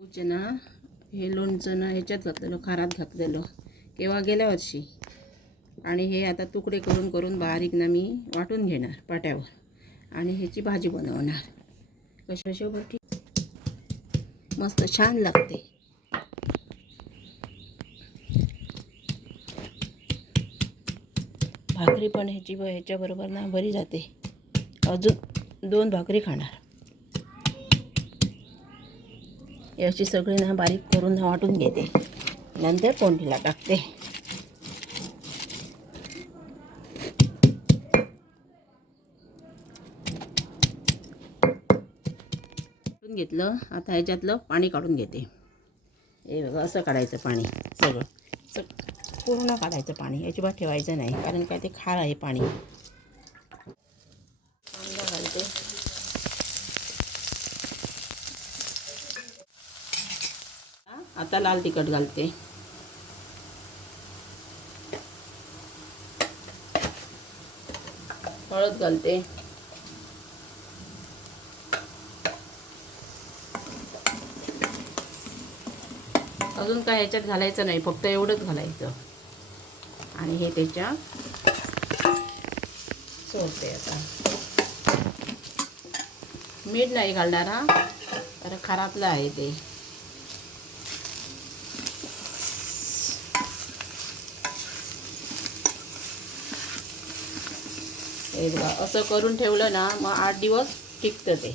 पूजे ना हे लोणचं ना ह्याच्यात घातलेलं, खारात घातलेलं केव्हा गेल्या वर्षी. आणि हे आता तुकडे करून करून बारीक ना मी वाटून घेणार पाट्यावर आणि ह्याची भाजी बनवणार. कशाशी मस्त छान लागते. भाकरी पण ह्याच्याबरोबर ना बरी जाते. अजून 2 भाकरी खाणार. याची सगळी ना बारीक करून वाटून घेते, नंतर फोडणीला टाकते. घेतलं. आता ह्याच्यातलं पाणी काढून घेते. हे बघा असं काढायचं पाणी, सगळं पूर्ण काढायचं पाणी, अजिबात ठेवायचं नाही, कारण काय ते खार आहे पाणी. कांदा घालते. आता लाल तिखट घालते. हळद घालते. अजून काय ह्याच्यात घालायचं नाही, फक्त एवढंच घालायचं आणि हे त्याच्या सोडते. आता मीठ नाही घालणार हा, तर खराबलं आहे ते. हे बघा असं करून ठेवलं ना, मग 8 दिवस टिकतं ते.